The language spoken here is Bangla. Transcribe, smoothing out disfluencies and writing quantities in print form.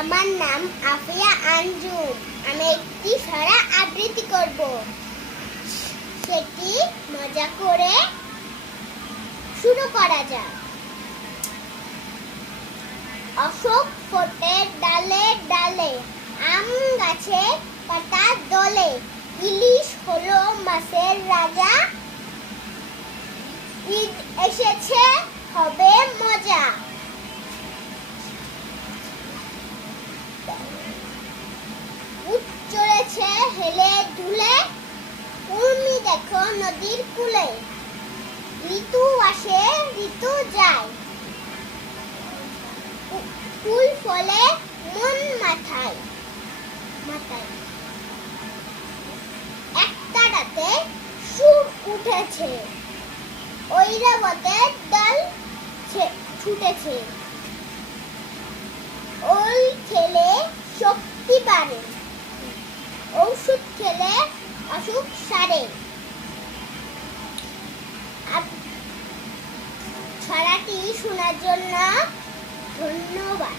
আমার নাম আফিয়া আঞ্জুম। আমি একটি ছড়া আবৃত্তি করব। সেটি মজা করে শুরু করা যাক। অশোক ফোটে ডালে ডালে, আম গাছে পাতা দলে, ইলিশ হলো মাছের রাজা, ঈদ এসেছে হবে মজা। উট চড়েছে হেলে দুলে, উর্মি দেখো নদীর কূলে, ঋতু আসে ঋতু যায়, ফুল ফলে মন মাথায় মাথায়। একটা রাতে সুর উঠেছে, ঐরাবতের দল ছুটেছে, ওই খেলে শক্তি বাড়ে, ঔষধ খেলে অসুখ সারে। ছড়াটি শোনার জন্য ধন্যবাদ।